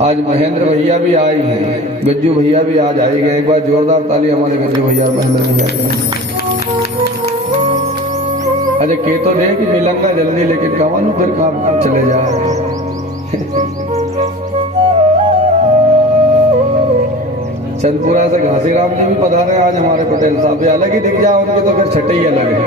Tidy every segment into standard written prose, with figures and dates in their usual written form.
आज महेंद्र भैया भी आए हैं, गज्जू भैया भी आज आए गए। एक बार जोरदार ताली हमारे गज्जू भैया महेंद्र भैया। अरे के तो दे कि मिलूंगा जल्दी, लेकिन कमानू फिर काम चले जाए। चंदपुरा से घासीराम जी भी पधारे आज हमारे पटेल साहब। अलग ही दिख जाए उनके तो फिर छठे ही अलग है।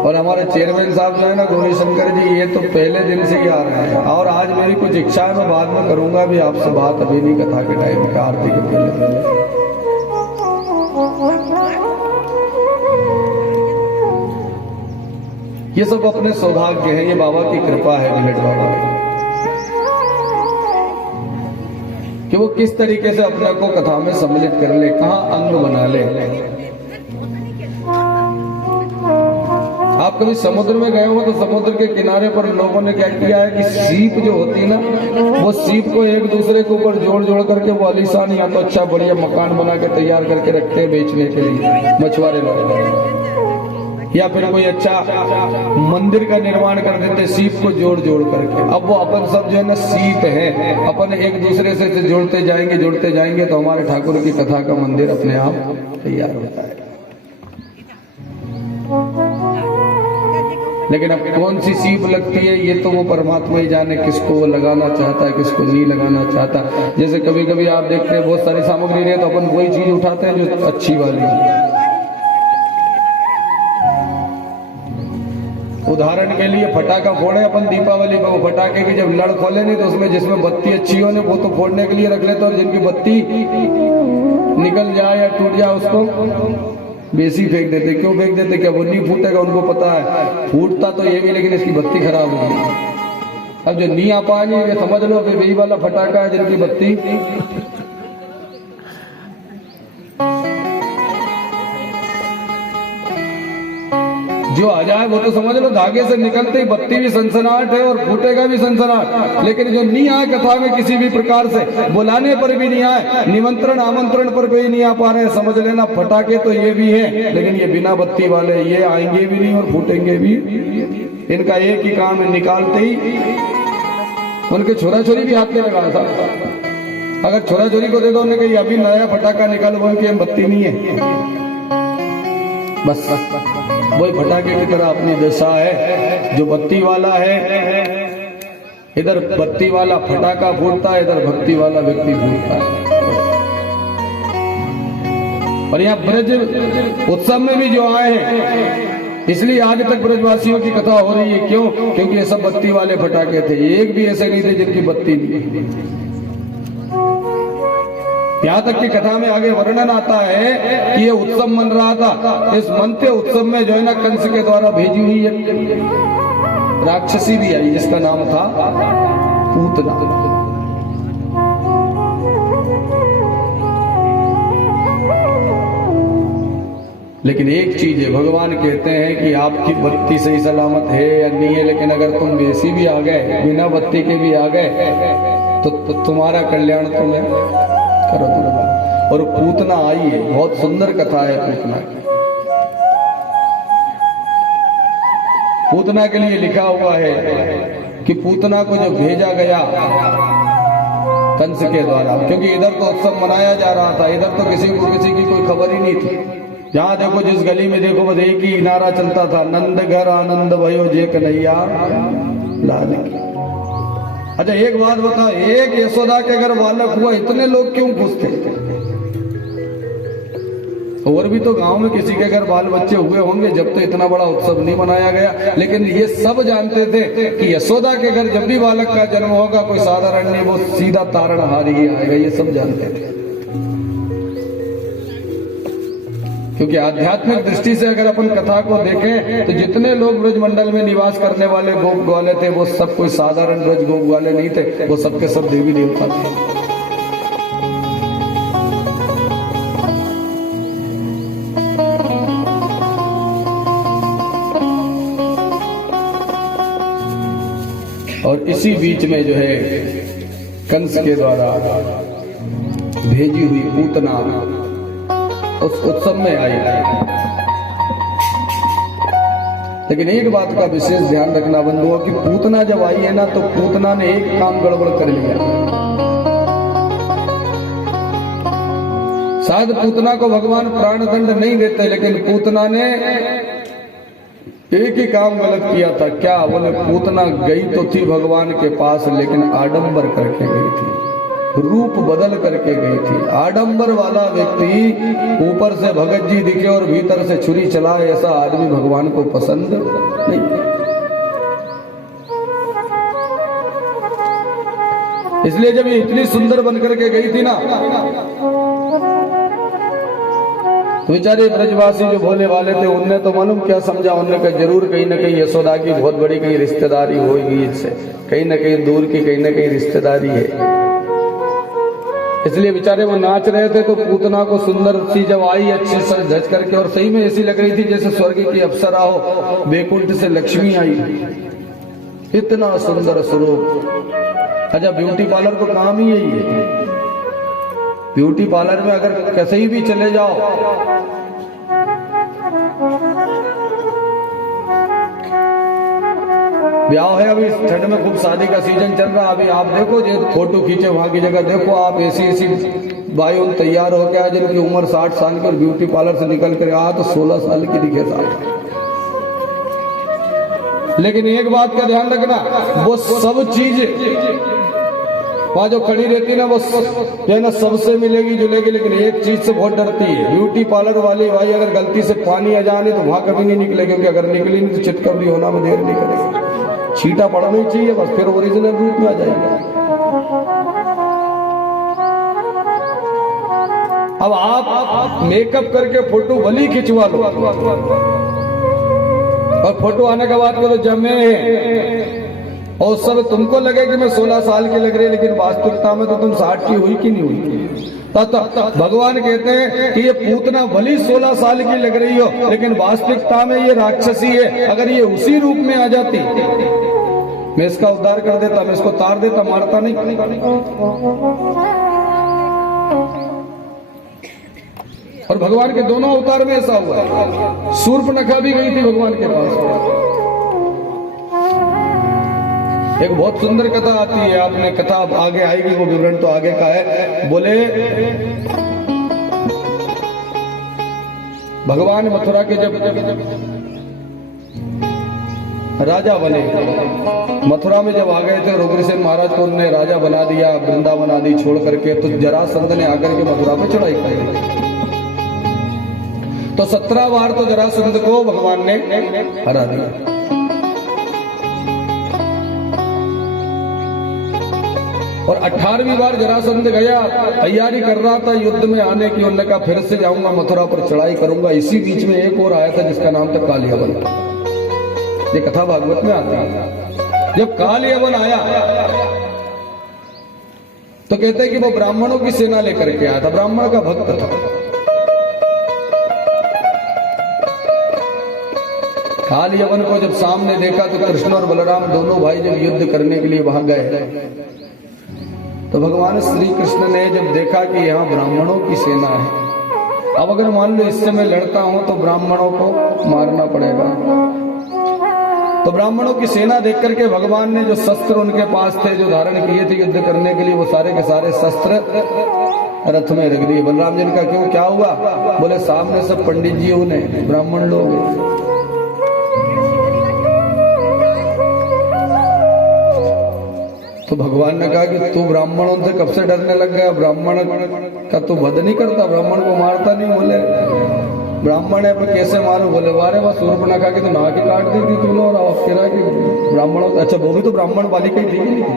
और हमारे चेयरमैन साहब जो है ना गौरी शंकर जी, ये तो पहले दिन से ही आ रहे हैं। और आज मेरी कुछ इच्छा है, मैं बाद में करूंगा भी आपसे बात, अभी नहीं कथा के टाइम का, आरती के पहले। ये सब अपने सौभाग्य है, ये बाबा की कृपा है, बिलट बाबा की, कि वो किस तरीके से अपने को कथा में सम्मिलित कर ले, कहाँ अंग बना ले। आप कभी समुद्र में गए हो तो समुद्र के किनारे पर लोगों ने क्या किया है कि सीप जो होती है ना, वो सीप को एक दूसरे के ऊपर जोड़ जोड़ करके वो आलीशान या तो अच्छा बढ़िया मकान बना के तैयार करके रखते हैं बेचने के लिए मछुआरे लोग, या फिर कोई अच्छा मंदिर का निर्माण कर देते सीप को जोड़ जोड़ करके। अब वो अपन सब जो है ना सीप है, अपन एक दूसरे से जोड़ते जाएंगे तो हमारे ठाकुर की कथा का मंदिर अपने आप तैयार होता है। लेकिन अब कौन सी सीप लगती है ये तो वो परमात्मा ही जाने, किसको वो लगाना चाहता है, किसको नहीं लगाना चाहता। जैसे कभी कभी आप देखते हैं बहुत सारी सामग्री रहे तो अपन वही चीज उठाते हैं जो अच्छी वाली है। उदाहरण के लिए फटाका फोड़े अपन दीपावली पर, वो फटाके की जब लड़ खोले नहीं तो उसमें जिसमें बत्ती अच्छी हो वो तो फोड़ने के लिए रख लेते, और जिनकी बत्ती निकल जाए या टूट जाए उसको बेसी फेंक देते। क्यों फेंक देते? क्या वो नहीं फूटेगा? उनको पता है फूटता तो ये भी, लेकिन इसकी बत्ती खराब होगी। अब जो नहीं आ पाएंगे ये समझ लो कि वही वाला फटाका है जिनकी बत्ती जो आ जाए वो तो समझ लो धागे से निकलते ही बत्ती भी सनसनाहट है और फूटेगा भी सनसनाहट। लेकिन जो नहीं आए कथा में किसी भी प्रकार से, बुलाने पर भी नहीं आए, निमंत्रण आमंत्रण पर भी नहीं आ पा रहे, समझ लेना फटाके तो ये भी है, लेकिन ये बिना बत्ती वाले, ये आएंगे भी नहीं और फूटेंगे भी। इनका एक ही काम है, निकालते ही उनके छोरा छोरी भी हाथ में लगाया था। अगर छोरा छोरी को दे दो, उन्हें कही अभी नया फटाका निकाल, वो की बत्ती नहीं है, बस वही फटाके की तरह अपनी दशा है। जो बत्ती वाला है, इधर बत्ती वाला फटाका फूटता है, इधर भक्ति वाला व्यक्ति फूटता है। और यहाँ ब्रज उत्सव में भी जो आए हैं, इसलिए आज तक ब्रजवासियों की कथा हो रही है। क्यों? क्योंकि ये सब बत्ती वाले फटाके थे, एक भी ऐसे नहीं थे जिनकी बत्ती नहीं। यहाँ तक की कथा में आगे वर्णन आता है कि ये उत्सव मन रहा था। इस मनते उत्सव में जो है ना कंस के द्वारा भेजी हुई एक राक्षसी भी आई जिसका नाम था पूतना। लेकिन एक चीज है, भगवान कहते हैं कि आपकी बत्ती सही सलामत है या नहीं है, लेकिन अगर तुम वैसी भी आ गए, बिना बत्ती के भी आ गए, तो तुम्हारा कल्याण तुम्हें करो दूंगा। और पूतना आई है, बहुत सुंदर कथा है पूतना की। पूतना के लिए लिखा हुआ है कि पूतना को जब भेजा गया कंस के द्वारा, क्योंकि इधर तो उत्सव मनाया जा रहा था, इधर तो किसी को किसी की कोई खबर ही नहीं थी। जहां देखो जिस गली में देखो बस एक ही नारा चलता था, नंद घर आनंद भयो जे कन्हैया लाल की। अच्छा एक बात बता, एक यशोदा के अगर बालक हुआ इतने लोग क्यों खुश थे? और भी तो गांव में किसी के घर बाल बच्चे हुए होंगे जब तो इतना बड़ा उत्सव नहीं मनाया गया। लेकिन ये सब जानते थे कि यशोदा के घर जब भी बालक का जन्म होगा कोई साधारण नहीं, वो सीधा तारणहारी ही आएगा, ये सब जानते थे। क्योंकि आध्यात्मिक दृष्टि से अगर अपन कथा को देखें तो जितने लोग ब्रजमंडल में निवास करने वाले गोप ग्वाले थे वो सब कोई साधारण ब्रज गोप ग्वाले नहीं थे, वो सबके सब देवी देवता थे। और इसी बीच में जो है कंस के द्वारा भेजी हुई पूतना उस उत्सव में आई। लेकिन एक बात का विशेष ध्यान रखना बंधुओं कि पूतना जब आई है ना तो पूतना ने एक काम गड़बड़ कर लिया। शायद पूतना को भगवान प्राण दंड नहीं देते, लेकिन पूतना ने एक ही काम गलत किया था। क्या? बोले पूतना गई तो थी भगवान के पास, लेकिन आडंबर करके गई थी, रूप बदल करके गई थी। आडंबर वाला व्यक्ति ऊपर से भगत जी दिखे और भीतर से छुरी चलाए, ऐसा आदमी भगवान को पसंद नहीं। इसलिए जब ये इतनी सुंदर बनकर के गई थी ना, तो बेचारे ब्रजवासी जो भोले वाले थे उनने तो मालूम क्या समझा, उनने कहा जरूर कहीं ना कहीं यशोदा की बहुत बड़ी कहीं रिश्तेदारी होगी, इससे कहीं ना कहीं दूर की कहीं ना कहीं रिश्तेदारी है। इसलिए बेचारे वो नाच रहे थे तो पूतना को सुंदर सी जब आई अच्छी सर धज करके, और सही में ऐसी लग रही थी जैसे स्वर्ग की अप्सरा हो, बैकुंठ से लक्ष्मी आई, इतना सुंदर स्वरूप। अच्छा, ब्यूटी पार्लर तो काम ही यही है। ब्यूटी पार्लर में अगर कहीं भी चले जाओ, ब्याह है, अभी ठंड में खूब शादी का सीजन चल रहा है, अभी आप देखो जो फोटो खींचे वहां की जगह देखो आप, ऐसी भाई तैयार हो गया जिनकी उम्र 60 साल की और ब्यूटी पार्लर से निकल कर आ तो 16 साल की दिखे साथ। लेकिन एक बात का ध्यान रखना, वो सब चीज वहां जो खड़ी रहती ना वो जो है ना सबसे मिलेगी जुलेगी, लेकिन एक चीज से बहुत डरती है। ब्यूटी पार्लर वाली भाई अगर गलती से पानी आ जाने तो वहां कभी नहीं निकलेगी, क्योंकि अगर निकली नहीं तो चितकबरी होना में देर नहीं करेगी, छींटा पड़ना ही चाहिए बस, फिर ओरिजिनल रूप में आ जाएगा। अब आप मेकअप करके फोटो भली खिंचवा लो और फोटो आने के बाद तो जमे और सब तुमको लगे कि मैं 16 साल की लग रही, लेकिन वास्तविकता में तो तुम 60 की हुई कि नहीं हुई। तब भगवान कहते हैं कि ये पूतना भली 16 साल की लग रही हो, लेकिन वास्तविकता में ये राक्षसी है। अगर ये उसी रूप में आ जाती मैं इसका उद्धार कर देता, मैं इसको तार देता, मारता नहीं। और भगवान के दोनों अवतार में ऐसा हुआ है। शूर्पणखा भी गई थी भगवान के पास। एक बहुत सुंदर कथा आती है, आपने कथा आगे आएगी, वो विवरण तो आगे का है। बोले भगवान मथुरा के जब राजा बने, मथुरा में जब आ गए थे, उग्रसेन महाराज को उन्होंने राजा बना दिया, वृंदावन आदि छोड़ करके, तो जरासंध ने आकर के मथुरा में चढ़ाई की। तो 17 बार तो जरासंध को भगवान ने हरा दिया। और 18वीं बार जरासंध गया, तैयारी कर रहा था युद्ध में आने की, उन्होंने कहा फिर से जाऊंगा मथुरा पर चढ़ाई करूंगा। इसी बीच में एक और आया था जिसका नाम था काल यवन। ये कथा भागवत में आती है। जब काल यवन आया तो कहते हैं कि वो ब्राह्मणों की सेना लेकर के आया था, ब्राह्मण का भक्त था। काल यवन को जब सामने देखा तो कृष्ण और बलराम दोनों भाई जब युद्ध करने के लिए वहां गए, तो भगवान श्री कृष्ण ने जब देखा कि यहाँ ब्राह्मणों की सेना है, अब अगर मान लो इससे मैं लड़ता हूं तो ब्राह्मणों को मारना पड़ेगा, तो ब्राह्मणों की सेना देख करके भगवान ने जो शस्त्र उनके पास थे, जो धारण किए थे युद्ध करने के लिए, वो सारे के सारे शस्त्र रथ में रख दिए। बलराम जी ने कहा क्यों, क्या हुआ? बोले सामने सब पंडित जी ने, ब्राह्मण लोग। तो भगवान ने कहा कि तू ब्राह्मणों से कब से डरने लग गया? ब्राह्मण का तू वध नहीं करता, ब्राह्मण को मारता नहीं। बोले ब्राह्मण है पर कैसे मालूम? बोले वारे वह शूर्पणखा की तो नाक ही काट दी थी तूने, और आप कह रहा कि ब्राह्मणों, अच्छा वो भी तो ब्राह्मण वाली कहीं थी नहीं थी।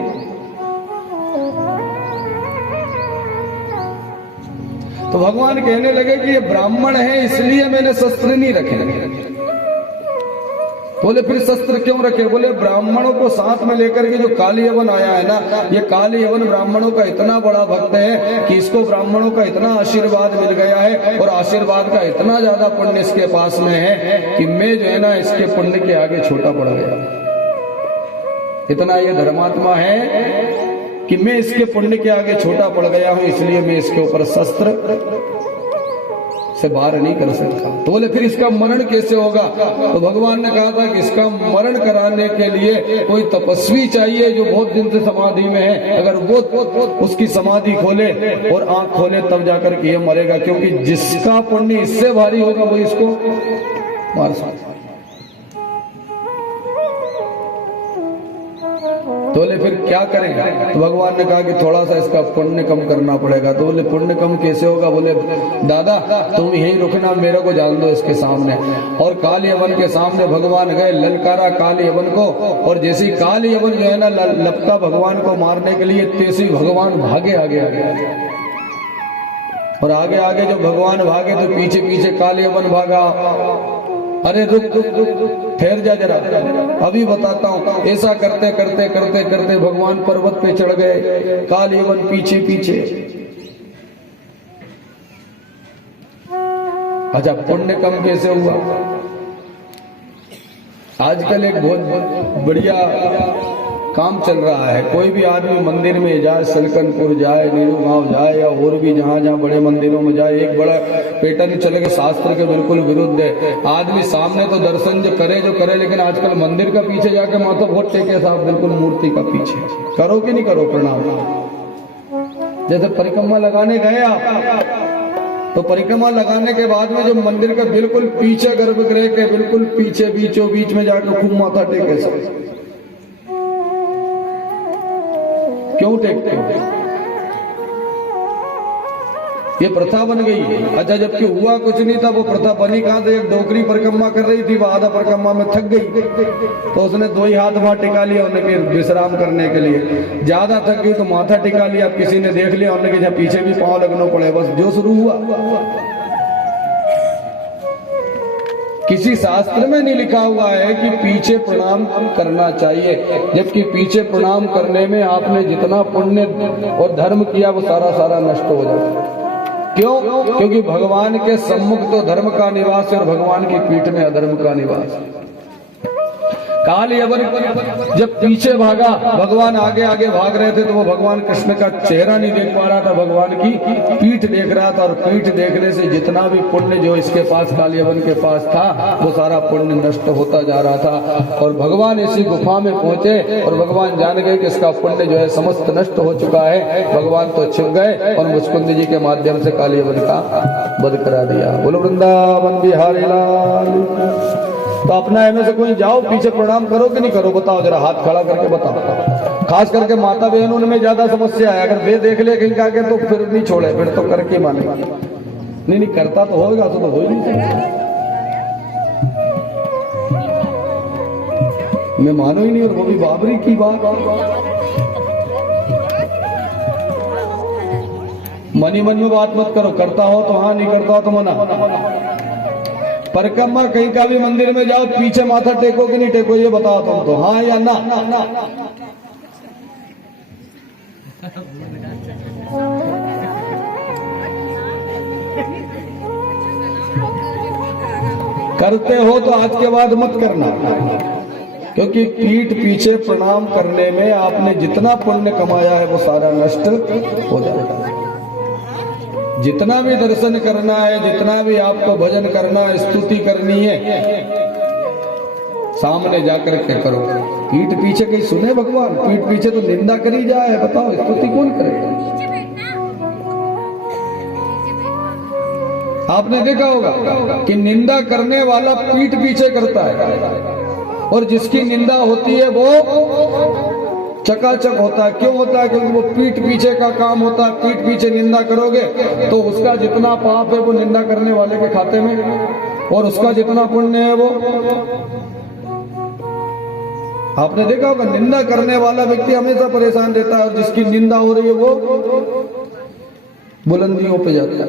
तो भगवान कहने लगे कि ये ब्राह्मण है इसलिए मैंने शस्त्र नहीं रखे। बोले फिर शस्त्र क्यों रखे? बोले ब्राह्मणों को साथ में लेकर के जो काल यवन आया है ना, ये काल यवन ब्राह्मणों का इतना बड़ा भक्त है कि इसको ब्राह्मणों का इतना आशीर्वाद मिल गया है, और आशीर्वाद का इतना ज्यादा पुण्य इसके पास में है कि मैं जो है ना इसके पुण्य के आगे छोटा पड़ गया। इतना ये धर्मात्मा है कि मैं इसके पुण्य के आगे छोटा पड़ गया हूं, इसलिए मैं इसके ऊपर शस्त्र से बाहर नहीं कर सकता। तो बोले फिर इसका मरण कैसे होगा? तो भगवान ने कहा था कि इसका मरण कराने के लिए कोई तपस्वी चाहिए जो बहुत दिन से समाधि में है। अगर वो उसकी समाधि खोले और आंख खोले तब जाकर के ये मरेगा, क्योंकि जिसका पुण्य इससे भारी होगा वो इसको मार सकता। तो बोले फिर क्या करेंगे? तो भगवान ने कहा कि थोड़ा सा इसका पुण्य कम करना पड़ेगा। तो बोले पुण्य कम कैसे होगा? बोले दादा तुम यही रुकना, मेरे को जान दो इसके सामने। और काल यवन के सामने भगवान गए, ललकारा काल यवन को, और जैसी काल यवन जो है ना लपका भगवान को मारने के लिए, तैसे भगवान भागे आगे आगे। और आगे आगे जब भगवान भागे तो पीछे पीछे काल यवन भागा। अरे रुक रुक रुक, ठहर जा जरा, अभी बताता हूँ। ऐसा करते करते करते करते भगवान पर्वत पे चढ़ गए, काल यवन पीछे पीछे। अच्छा पुण्य कम कैसे हुआ? आजकल एक बहुत बढ़िया काम चल रहा है। कोई भी आदमी मंदिर में जाए, सलकनपुर जाए, नेहरू गांव जाए, या और भी जहां जहां बड़े मंदिरों में जाए, एक बड़ा पैटर्न चले के शास्त्र के बिल्कुल विरुद्ध है। आदमी सामने तो दर्शन जो करे, लेकिन आजकल मंदिर का पीछे जाके माथा बहुत टेके साहब, बिल्कुल मूर्ति का पीछे। करो कि नहीं करो प्रणाम? जैसे परिक्रमा लगाने गए आप, तो परिक्रमा लगाने के बाद में जो मंदिर के बिल्कुल पीछे, गर्भगृह के बिल्कुल पीछे बीचों बीच में जाकर खूब माथा टेके साहब, क्यों टेकते हो? ये प्रथा बन गई है। अच्छा जबकि हुआ कुछ नहीं था, वो प्रथा बनी कहां से? एक डोकरी परिक्रमा कर रही थी, वो आधा परिक्रमा में थक गई, तो उसने दो ही हाथ वहां टिका लिया उन्होंने विश्राम करने के लिए। ज्यादा थक गई तो माथा टिका लिया, किसी ने देख लिया उन्होंने जहाँ पीछे भी पांव लगना पड़े, बस जो शुरू हुआ। किसी शास्त्र में नहीं लिखा हुआ है कि पीछे प्रणाम करना चाहिए, जबकि पीछे प्रणाम करने में आपने जितना पुण्य और धर्म किया वो सारा नष्ट हो जाता। क्यों? क्योंकि भगवान के सम्मुख तो धर्म का निवास है और भगवान की पीठ में अधर्म का निवास। काल यवन जब पीछे भागा, भगवान आगे आगे भाग रहे थे, तो वो भगवान कृष्ण का चेहरा नहीं देख पा रहा था, भगवान की पीठ देख रहा था। और पीठ देखने से जितना भी पुण्य जो इसके पास, काल यवन के पास था, वो सारा पुण्य नष्ट होता जा रहा था। और भगवान इसी गुफा में पहुंचे और भगवान जान गए कि इसका पुण्य जो है समस्त नष्ट हो चुका है। भगवान तो छिप गए और मुचकुंद जी के माध्यम से काल यवन का वध करा दिया। बोलो वृंदावन बिहारी लाल। तो अपना में से कोई जाओ, पीछे प्रणाम करो कि नहीं करो? बताओ जरा, हाथ खड़ा करके बताओ। खास करके माता बहनों में ज्यादा समस्या है। अगर वे देख ले कहीं आके तो फिर नहीं छोड़े, फिर तो करके माने। नहीं करता तो होगा, तो हो ही नहीं सकता। मैं मानो ही नहीं, और वो भी बाबरी की बात। मनी मन में बात मत करो, करता हो तो हाँ, नहीं करता हो तो मना। परिक्रमा कहीं का भी मंदिर में जाओ, पीछे माथा टेको कि नहीं टेको, ये बताओ तुम तो, हाँ या ना? करते हो तो आज के बाद मत करना, क्योंकि पीठ पीछे प्रणाम करने में आपने जितना पुण्य कमाया है वो सारा नष्ट हो जाएगा। जितना भी दर्शन करना है, जितना भी आपको भजन करना है, स्तुति करनी है, सामने जाकर के करो। पीठ पीछे कहीं सुने भगवान? पीठ पीछे तो निंदा करी जाए, बताओ स्तुति कौन करेगा? आपने देखा होगा कि निंदा करने वाला पीठ पीछे करता है, और जिसकी निंदा होती है वो चकाचक होता है। क्यों होता है? क्योंकि वो पीठ पीछे का काम होता है। पीठ पीछे निंदा करोगे तो उसका जितना पाप है वो निंदा करने वाले के खाते में, और उसका जितना पुण्य है वो। आपने देखा होगा निंदा करने वाला व्यक्ति हमेशा परेशान रहता है, और जिसकी निंदा हो रही है वो बुलंदियों पे जाता है।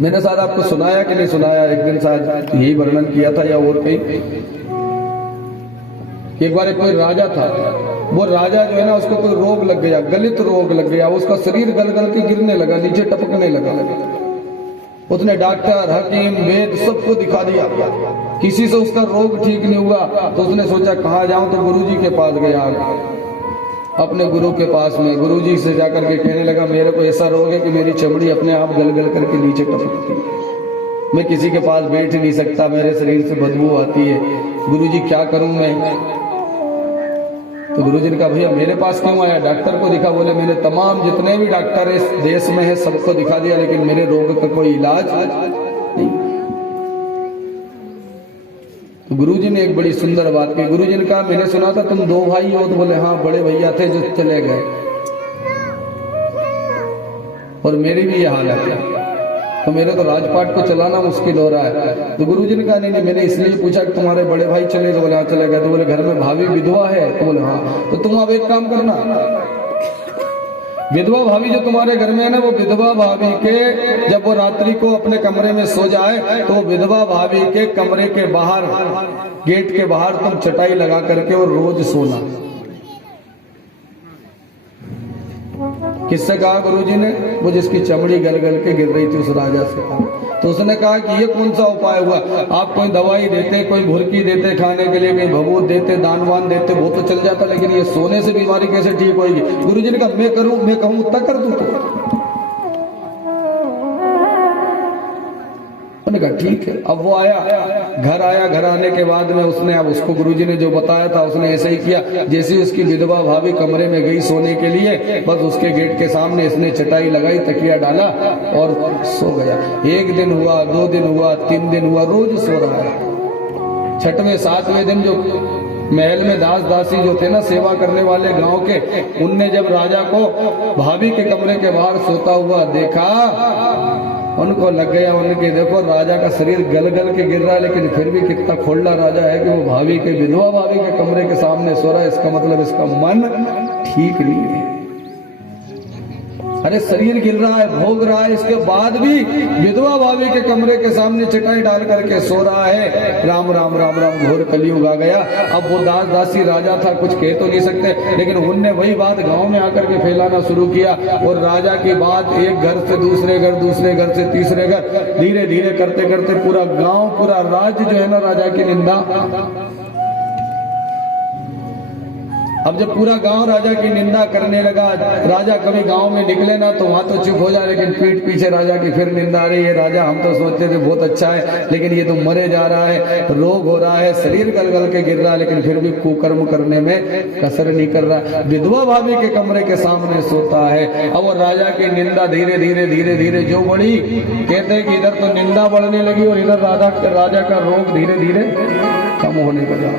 मैंने शायद आपको सुनाया कि नहीं सुनाया, एक दिन शायद यही वर्णन किया था या और कहीं। एक बार कोई राजा था, वो राजा जो है ना, उसको कोई रोग लग गया, गलित रोग लग गया, उसका शरीर गल गल के गिरने लगा, नीचे टपकने लगा। उसने डॉक्टर, हकीम, वेद सबको दिखा दिया, किसी से उसका रोग ठीक नहीं हुआ। तो उसने सोचा कहाँ जाऊं, तो गुरुजी के पास गया। अपने गुरु के पास में गुरुजी से जाकर के कहने लगा, मेरे को ऐसा रोग है कि मेरी चमड़ी अपने आप गल गल करके नीचे टपकती। मैं किसी के पास बैठ नहीं सकता, मेरे शरीर से बदबू आती है, गुरुजी क्या करूं मैं। तो गुरुजी ने कहा भैया मेरे पास क्यों आया, डॉक्टर को दिखा। बोले मैंने तमाम जितने भी डॉक्टर इस देश में है सबको दिखा दिया, लेकिन मेरे रोग का कोई इलाज नहीं। तो गुरुजी ने एक बड़ी सुंदर बात की। गुरुजी ने कहा मैंने सुना था तुम 2 भाई हो। तो बोले हाँ, बड़े भैया थे जो चले गए और मेरी भी ये हालत है, तो मेरे तो राजपाट को चलाना मुश्किल हो रहा है। तो गुरुजी ने कहा नहीं, मैंने इसलिए पूछा कि तुम्हारे बड़े भाई चले। तो बोले हाँ चले गए। तो बोले घर में भाभी विधवा है। तो बोले हाँ। तो तुम अब एक काम करना, विधवा भाभी जो तुम्हारे घर में है ना, वो विधवा भाभी के जब वो रात्रि को अपने कमरे में सो जाए तो विधवा भाभी के कमरे के बाहर, गेट के बाहर तुम चटाई लगा करके और रोज सोना। किससे कहा गुरुजी ने? वो जिसकी चमड़ी गल गल के गिर रही थी उस राजा से कहा। तो उसने कहा कि ये कौन सा उपाय हुआ, आप कोई दवाई देते, कोई भुरकी देते खाने के लिए, कहीं भभूत देते, दान वान देते, वो तो चल जाता, लेकिन ये सोने से बीमारी कैसे ठीक होगी। गुरुजी ने कहा मैं करूं, मैं कहूं उतना कर दूं। तो उन्होंने कहा ठीक है। अब वो आया, घर आया, घर आने के बाद में उसने, अब उसको गुरुजी ने जो बताया था उसने ऐसे ही किया। जैसे उसकी विधवा भाभी कमरे में गई सोने के लिए, बस उसके गेट के सामने इसने चटाई लगाई, तकिया डाला और सो गया। 1 दिन हुआ, 2 दिन हुआ, 3 दिन हुआ, रोज सो रहा है। 6वें 7वें दिन जो महल में दास दासी जो थे ना, सेवा करने वाले गांव के, उनने जब राजा को भाभी के कमरे के बाहर सोता हुआ देखा, उनको लग गया, उनके देखो राजा का शरीर गल गल के गिर रहा है, लेकिन फिर भी कितना खोल्ला राजा है कि वो भाभी के, विधवा भाभी के कमरे के सामने सो रहा है। इसका मतलब इसका मन ठीक नहीं है। अरे शरीर गिर रहा है, भोग रहा है, इसके बाद भी विधवा भाभी के कमरे के सामने चटाई डाल करके सो रहा है। राम राम राम राम, घोर कलयुग आ गया। अब वो दास दासी राजा था, कुछ कह तो नहीं सकते, लेकिन उनने वही बात गांव में आकर के फैलाना शुरू किया। और राजा की बात एक घर से दूसरे घर, दूसरे घर से तीसरे घर, धीरे धीरे करते करते पूरा गांव, पूरा राज्य जो है ना, राजा की निंदा। अब जब पूरा गांव राजा की निंदा करने लगा, राजा कभी गांव में निकले ना तो वहां तो चुप हो जाए, लेकिन पीठ पीछे राजा की फिर निंदा आ रही है। राजा हम तो सोचते थे बहुत अच्छा है, लेकिन ये तो मरे जा रहा है, रोग हो रहा है, शरीर गल गल के गिर रहा है, लेकिन फिर भी कुकर्म करने में कसर नहीं कर रहा। विधवा भाभी के कमरे के सामने सोता है। अब वो राजा की निंदा धीरे धीरे धीरे धीरे जो बढ़ी, कहते हैं कि इधर तो निंदा बढ़ने लगी और इधर राजा का रोग धीरे धीरे कम होने लगा।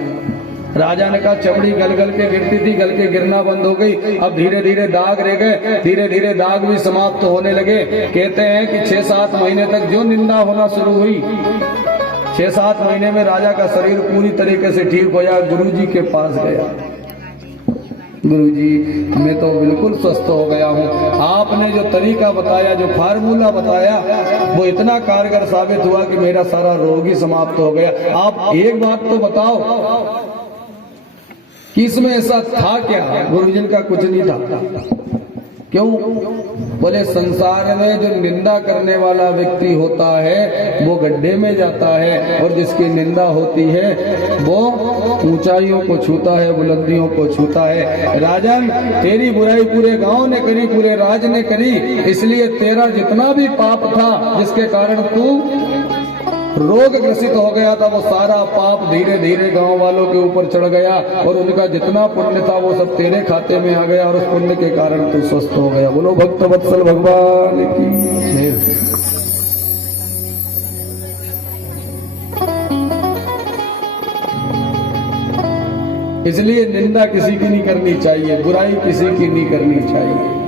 राजा ने कहा चमड़ी गल गल के गिरती थी, गल के गिरना बंद हो गई। अब धीरे धीरे दाग रह गए, धीरे धीरे दाग भी समाप्त होने लगे। कहते हैं कि 6-7 महीने तक जो निंदा होना शुरू हुई, 6-7 महीने में राजा का शरीर पूरी तरीके से ठीक होया। गुरुजी के पास गया, गुरुजी मैं तो बिल्कुल स्वस्थ हो गया हूँ। आपने जो तरीका बताया, जो फार्मूला बताया, वो इतना कारगर साबित हुआ कि मेरा सारा रोग ही समाप्त हो गया। आप एक बात तो बताओ कि इसमें ऐसा था क्या? गुरुजी का कुछ नहीं था। क्यों? बोले संसार में जो निंदा करने वाला व्यक्ति होता है वो गड्ढे में जाता है, और जिसकी निंदा होती है वो ऊंचाइयों को छूता है, बुलंदियों को छूता है। राजन, तेरी बुराई पूरे गांव ने करी, पूरे राज ने करी, इसलिए तेरा जितना भी पाप था, जिसके कारण तू रोग ग्रसित हो गया था, वो सारा पाप धीरे धीरे गांव वालों के ऊपर चढ़ गया, और उनका जितना पुण्य था वो सब तेरे खाते में आ गया, और उस पुण्य के कारण तू स्वस्थ हो गया। बोलो भक्त वत्सल भगवान की। इसलिए निंदा किसी की नहीं करनी चाहिए, बुराई किसी की नहीं करनी चाहिए।